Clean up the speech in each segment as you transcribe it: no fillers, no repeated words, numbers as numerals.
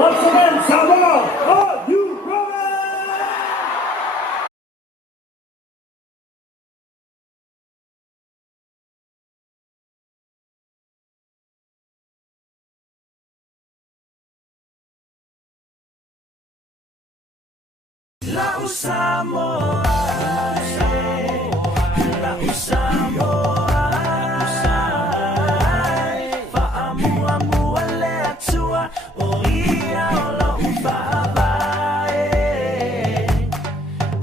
Once again, Samoa, are you ready? Lau Samoa, Lau Samoa, Fa'amuamu ale atua o ia o lau whaawae.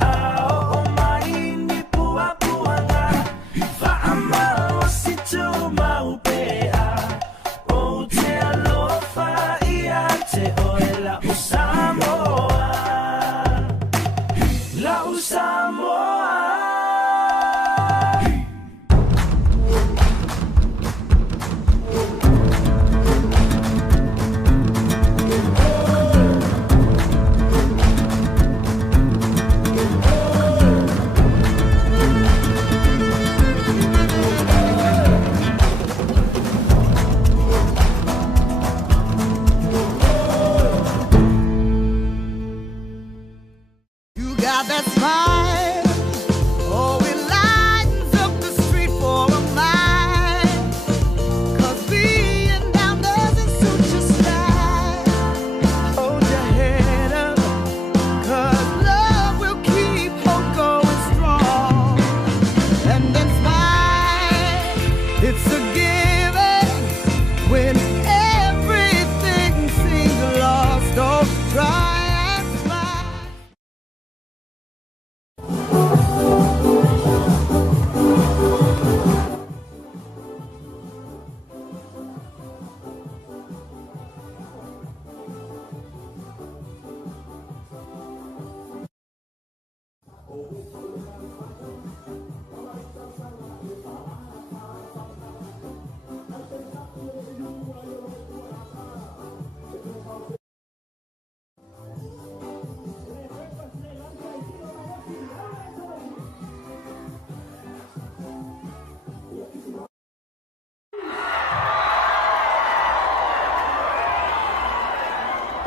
Ao o mai ni puapuanga, whaamau si tu maupea. O te alofa ia te oe lau Samoa. Lau Samoa. You got that smile, oh, it lightens up the street for a mile. 'Cause being down doesn't suit your style. Hold your head up, 'cause love will keep hope going strong. And then smile, it's a given when everything seems lost. Don't try and smile.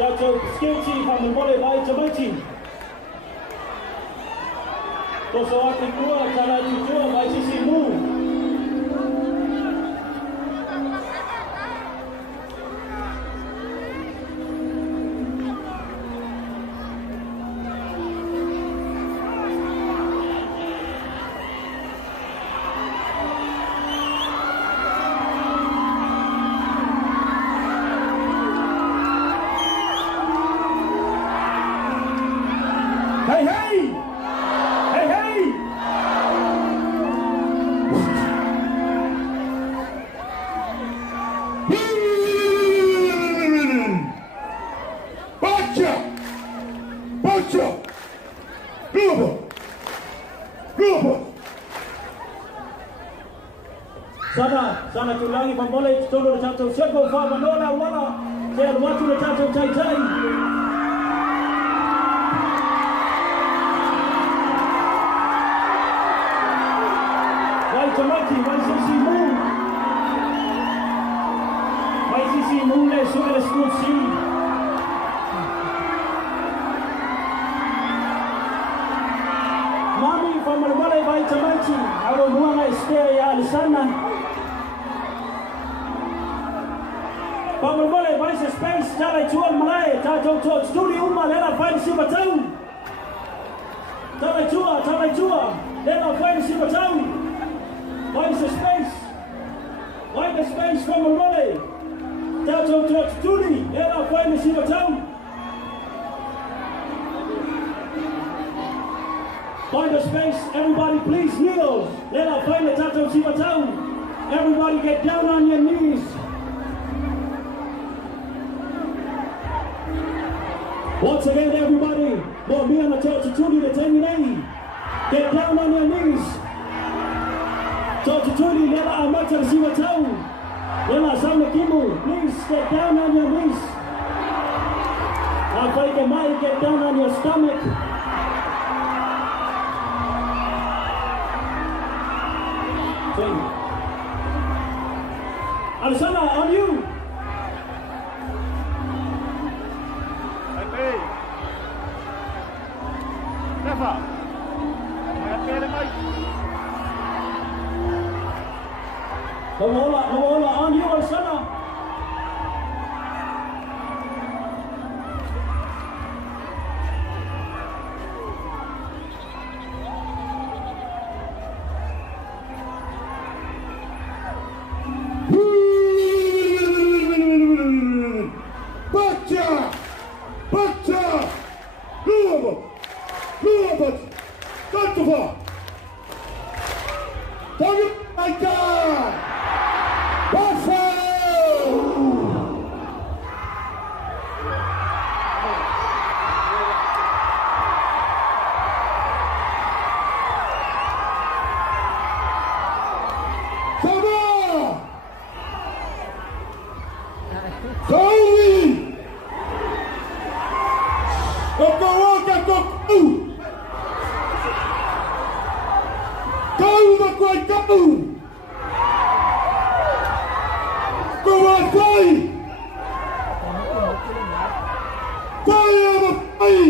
Jatuh security kami boleh baik cemati. Dosa hati kuat cara jujur baik sisimu. Hey, hey! Hey, hey! Baca! Baca! Global! Global! Sana tulangi pamboleh tolo chato seko fa manona wala saya watu le chato chai chai. Cemati, vai sisi mu le sobre le scusi. Mami famarbale vai cemati, aro muanga este ya alisana. Famarbale vai se space jala chual malai, tato to studio uma lela vai si batau. Tala chua, lela vai si batau. Why the space? Why the space from a rolly? Tato to Judy, let our friend see the town. Find the space, everybody please kneel. Let our friend Tato see the town. Everybody get down on your knees. Once again, everybody, for me on the church of Judy to terminate. Get down on your knees. Church Judy, let our matter see the town. Let our son Kimu, please get down on your knees. I'll break the mic, get down on your stomach. Alisana, on you. Mamola on you or Sana. Samoa! Sauli! Okawoka koku! Kau makwai kau! Kawasai! Kaya mapai!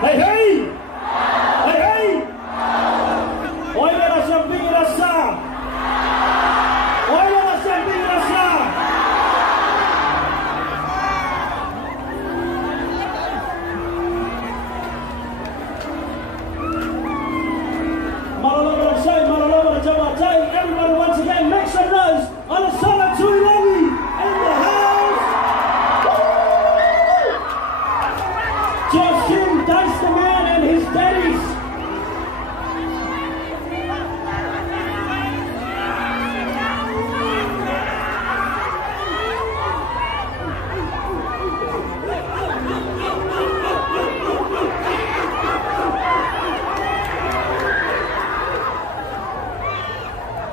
Hey, hey! Hey, hey! Oigan a Champigny Rassa! Oigan a Champigny Rassa! Maloloma Jawatai, everybody once again make some noise on the Sala Tuilagi in the house! Josh King, Dice the Man and his daddies.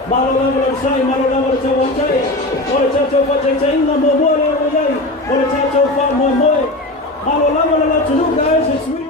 Maloloma Jawatai, Mora Chacho Fajaina Momoy, Mora Chacho Fa Momoy, Maloloma Tulu guys, it's really